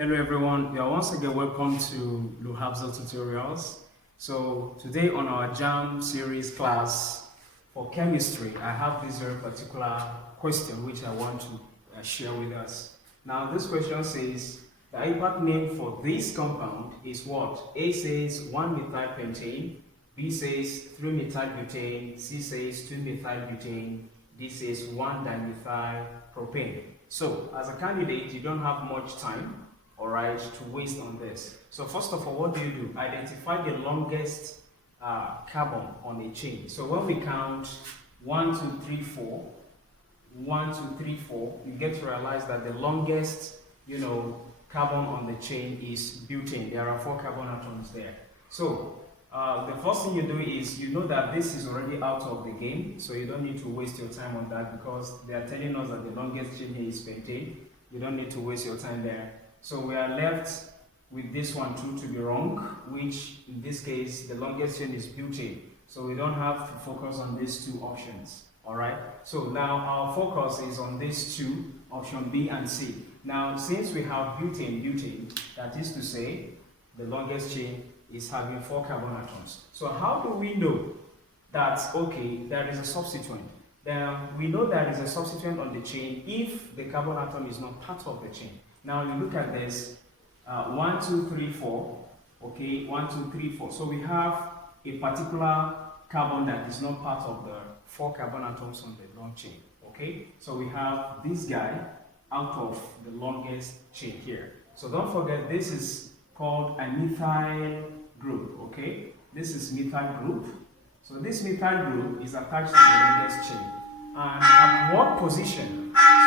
Hello everyone, you are once again welcome to Luhabzo Tutorials. So today on our JAM series class for chemistry, I have this very particular question which I want to share with us. Now this question says, the IUPAC name for this compound is what? A says 1-methylpentane, B says 3-methylbutane, C says 2-methylbutane, D says 1-dimethylpropane. So as a candidate, you don't have much time, alright, to waste on this. So first of all, what do? Identify the longest carbon on a chain. So when we count 1, 2, 3, 4, 1, 2, 3, 4, you get to realize that the longest, carbon on the chain is butane. There are 4 carbon atoms there. So the first thing you do is you know that this is already out of the game, so you don't need to waste your time on that because they are telling us that the longest chain here is pentane. You don't need to waste your time there. So we are left with this one too to be wrong, which in this case the longest chain is butane. So we don't have to focus on these 2 options. Alright, so now our focus is on these 2, option B and C. Now since we have butane, that is to say the longest chain is having 4 carbon atoms. So how do we know that, okay, there is a substituent? Then we know there is a substituent on the chain if the carbon atom is not part of the chain. Now you look at this, 1, 2, 3, 4, okay, 1, 2, 3, 4. So we have a particular carbon that is not part of the 4 carbon atoms on the long chain, okay? So we have this guy out of the longest chain here. So don't forget, this is called a methyl group, okay? This is methyl group. So this methyl group is attached to the longest chain. And at what position?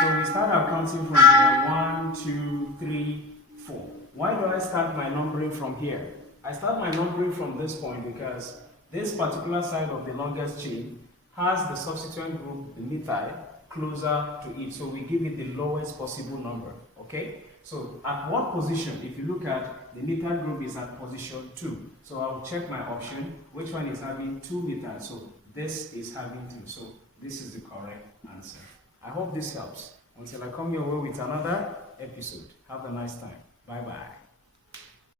So we start our counting from here, 1, 2, 3, 4. Why do I start my numbering from here? I start my numbering from this point because this particular side of the longest chain has the substituent group, the methyl, closer to it. So we give it the lowest possible number, okay? So at what position? If you look at the methyl group is at position 2. So I'll check my option. Which one is having 2 methyl? So this is having 2. So this is the correct answer. I hope this helps. Until I come your way with another episode. Have a nice time. Bye-bye.